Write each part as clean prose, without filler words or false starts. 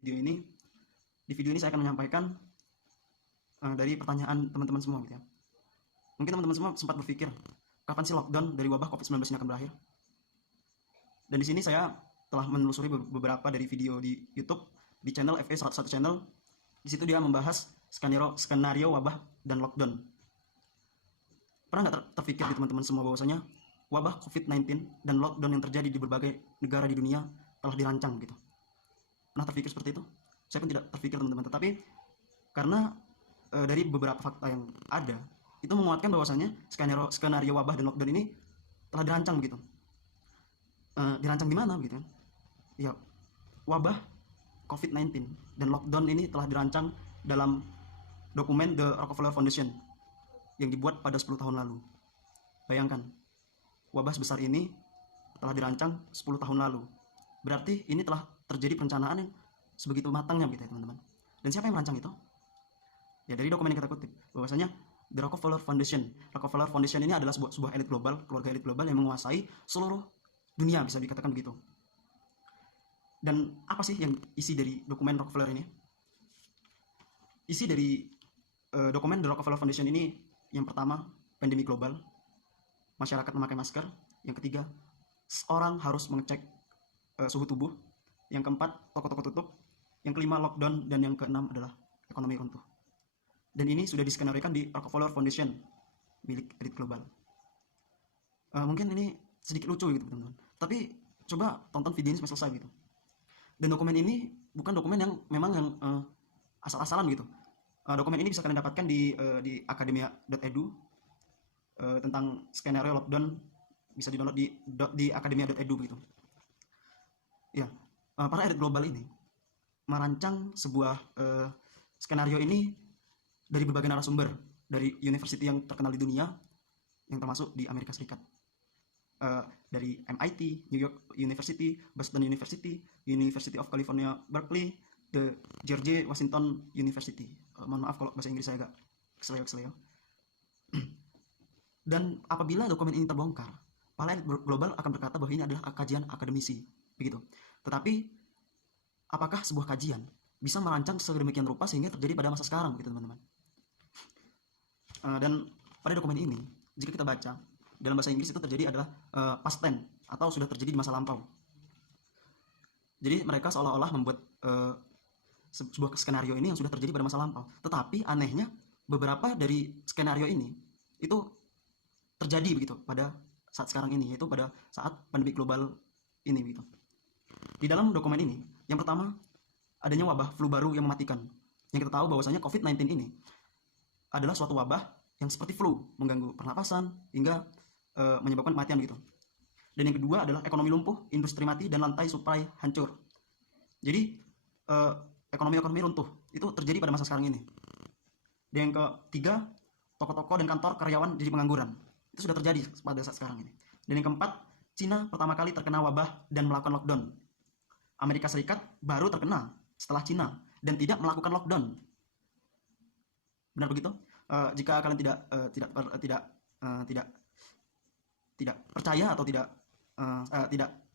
video ini di video ini saya akan menyampaikan dari pertanyaan teman-teman semua gitu ya. Mungkin teman-teman semua sempat berpikir kapan sih lockdown dari wabah COVID-19 ini akan berakhir. Dan di sini saya telah menelusuri beberapa dari video di YouTube di channel FE101 channel. Di situ dia membahas skenario wabah dan lockdown. Pernah nggak terpikir di teman-teman semua bahwasanya wabah COVID-19 dan lockdown yang terjadi di berbagai negara di dunia telah dirancang gitu? Pernah terpikir seperti itu? Saya pun tidak terpikir teman-teman, tetapi karena dari beberapa fakta yang ada itu menguatkan bahwasanya skenario wabah dan lockdown ini telah dirancang begitu. Dirancang di mana gitu? Ya, wabah COVID-19 dan lockdown ini telah dirancang dalam dokumen The Rockefeller Foundation yang dibuat pada 10 tahun lalu. Bayangkan, wabah sebesar ini telah dirancang 10 tahun lalu. Berarti ini telah terjadi perencanaan yang sebegitu matangnya gitu ya teman-teman. Dan siapa yang merancang itu? Ya dari dokumen yang kita kutip, bahwasanya The Rockefeller Foundation. Rockefeller Foundation ini adalah sebuah elit global, keluarga elit global yang menguasai seluruh dunia, bisa dikatakan begitu. Dan apa sih yang isi dari dokumen Rockefeller ini? Isi dari dokumen The Rockefeller Foundation ini, yang pertama, pandemi global, masyarakat memakai masker. Yang ketiga, orang harus mengecek suhu tubuh. Yang keempat, toko-toko tutup. Yang kelima, lockdown. Dan yang keenam adalah ekonomi runtuh. Dan ini sudah diskenarikan di Rockefeller Foundation milik elit global. Mungkin ini sedikit lucu gitu teman-teman, tapi coba tonton video ini sampai selesai gitu. Dan dokumen ini bukan dokumen yang memang yang asal-asalan gitu. Dokumen ini bisa kalian dapatkan di academia.edu. Tentang skenario lockdown bisa di-download di academia.edu gitu. Ya, para elit global ini merancang sebuah skenario ini dari berbagai narasumber, dari university yang terkenal di dunia, yang termasuk di Amerika Serikat. Dari MIT, New York University, Boston University, University of California, Berkeley, the George Washington University. Mohon maaf kalau bahasa Inggris saya agak keseleo. Dan apabila dokumen ini terbongkar, para elit global akan berkata bahwa ini adalah kajian akademisi, begitu. Tetapi apakah sebuah kajian bisa merancang sedemikian rupa sehingga terjadi pada masa sekarang, gitu teman-teman? Dan pada dokumen ini, jika kita baca dalam bahasa Inggris, itu terjadi adalah past tense atau sudah terjadi di masa lampau. Jadi mereka seolah-olah membuat sebuah skenario ini yang sudah terjadi pada masa lampau. Tetapi anehnya beberapa dari skenario ini itu terjadi begitu pada saat sekarang ini, yaitu pada saat pandemi global ini begitu. Di dalam dokumen ini, yang pertama adanya wabah flu baru yang mematikan. Yang kita tahu bahwasanya COVID-19 ini adalah suatu wabah yang seperti flu, mengganggu pernapasan hingga menyebabkan kematian gitu. Dan yang kedua adalah ekonomi lumpuh, industri mati, dan lantai supply hancur. Jadi ekonomi runtuh itu terjadi pada masa sekarang ini. Dan yang ketiga, toko-toko dan kantor karyawan jadi pengangguran. Itu sudah terjadi pada saat sekarang ini. Dan yang keempat, Cina pertama kali terkena wabah dan melakukan lockdown. Amerika Serikat baru terkena setelah Cina dan tidak melakukan lockdown. Benar begitu? Jika kalian tidak percaya atau tidak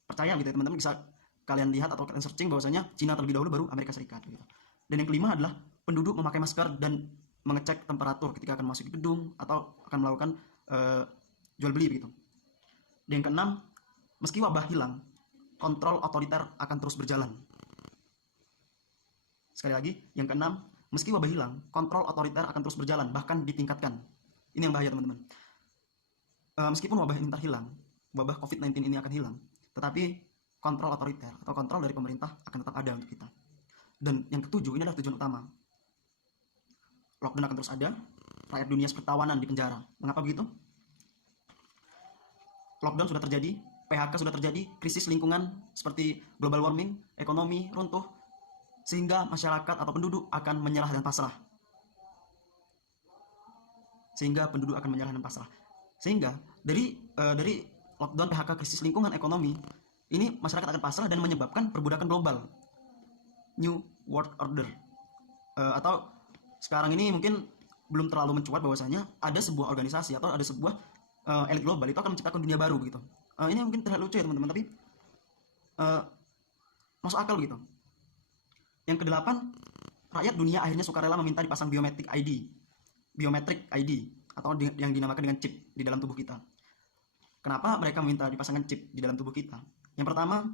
percaya gitu ya teman-teman, bisa kalian lihat atau kalian searching bahwasanya Cina terlebih dahulu baru Amerika Serikat gitu. Dan yang kelima adalah penduduk memakai masker dan mengecek temperatur ketika akan masuk ke gedung atau akan melakukan jual beli begitu. Dan yang keenam, meski wabah hilang, kontrol otoriter akan terus berjalan. Sekali lagi, yang keenam, meski wabah hilang, kontrol otoriter akan terus berjalan, bahkan ditingkatkan. Ini yang bahaya teman-teman. Meskipun wabah ini hilang, wabah COVID-19 ini akan hilang, tetapi kontrol otoriter atau kontrol dari pemerintah akan tetap ada untuk kita. Dan yang ketujuh, ini adalah tujuan utama. Lockdown akan terus ada, rakyat dunia seperti tawanan di penjara. Mengapa begitu? Lockdown sudah terjadi, PHK sudah terjadi, krisis lingkungan seperti global warming, ekonomi runtuh, sehingga masyarakat atau penduduk akan menyerah dan pasrah. Sehingga dari lockdown, PHK, krisis lingkungan, ekonomi, ini masyarakat akan pasrah dan menyebabkan perbudakan global, New World Order. Atau sekarang ini mungkin belum terlalu mencuat bahwasanya ada sebuah organisasi atau ada sebuah elit global itu akan menciptakan dunia baru begitu. Ini mungkin terlihat lucu ya teman-teman, tapi masuk akal begitu. Yang kedelapan, rakyat dunia akhirnya sukarela meminta dipasang biometric ID atau yang dinamakan dengan chip di dalam tubuh kita. Kenapa mereka meminta dipasangkan chip di dalam tubuh kita? Yang pertama,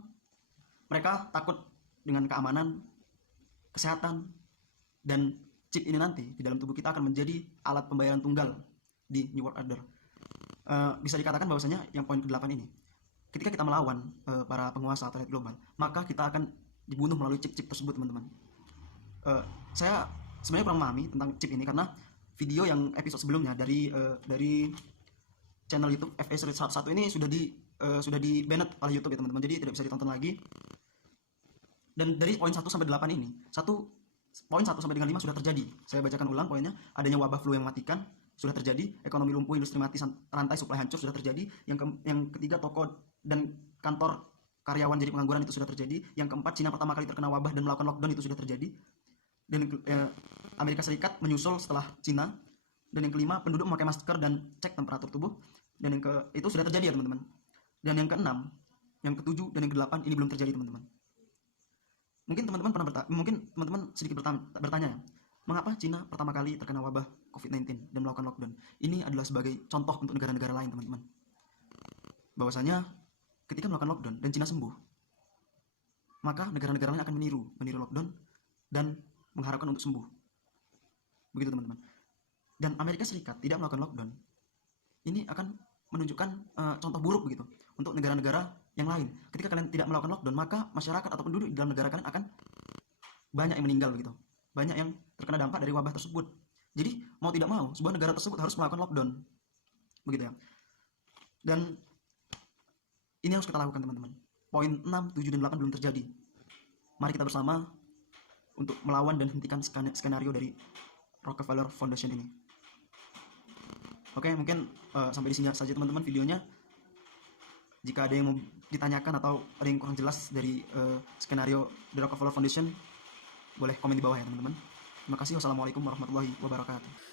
mereka takut dengan keamanan, kesehatan, dan chip ini nanti di dalam tubuh kita akan menjadi alat pembayaran tunggal di New World Order. Bisa dikatakan bahwasanya yang poin ke-8 ini, ketika kita melawan para penguasa atau elit global, maka kita akan dibunuh melalui chip-chip tersebut, teman-teman. Saya sebenarnya kurang memahami tentang chip ini karena video yang episode sebelumnya dari channel YouTube FS Read 101 ini sudah di banned oleh YouTube ya teman-teman, jadi tidak bisa ditonton lagi. Dan dari poin 1 sampai 8 ini, poin 1 sampai dengan 5 sudah terjadi. Saya bacakan ulang poinnya. Adanya wabah flu yang mematikan sudah terjadi, ekonomi lumpuh, industri mati, rantai suplai hancur sudah terjadi. Yang ketiga, toko dan kantor karyawan jadi pengangguran itu sudah terjadi. Yang keempat, Cina pertama kali terkena wabah dan melakukan lockdown itu sudah terjadi. Dan Amerika Serikat menyusul setelah Cina. Dan yang kelima, penduduk memakai masker dan cek temperatur tubuh. Dan itu sudah terjadi ya teman-teman. Dan yang keenam, yang ketujuh, dan yang kedelapan ini belum terjadi teman-teman. Mungkin teman-teman sedikit bertanya, mengapa Cina pertama kali terkena wabah COVID-19 dan melakukan lockdown? Ini adalah sebagai contoh untuk negara-negara lain, teman-teman. Bahwasanya ketika melakukan lockdown dan Cina sembuh, maka negara-negara lain akan meniru lockdown dan mengharapkan untuk sembuh. Begitu, teman-teman. Dan Amerika Serikat tidak melakukan lockdown. Ini akan menunjukkan contoh buruk begitu untuk negara-negara yang lain. Ketika kalian tidak melakukan lockdown, maka masyarakat atau penduduk di dalam negara kalian akan banyak yang meninggal begitu. Banyak yang terkena dampak dari wabah tersebut. Jadi mau tidak mau, sebuah negara tersebut harus melakukan lockdown. Begitu ya. Dan ini harus kita lakukan, teman-teman. Poin 6, 7, dan 8 belum terjadi. Mari kita bersama untuk melawan dan hentikan skenario dari Rockefeller Foundation ini. Oke, mungkin sampai di sini saja teman-teman videonya. Jika ada yang mau ditanyakan atau ada yang kurang jelas dari skenario The Rockefeller Foundation, boleh komen di bawah ya teman-teman. Terima kasih. Wassalamualaikum warahmatullahi wabarakatuh.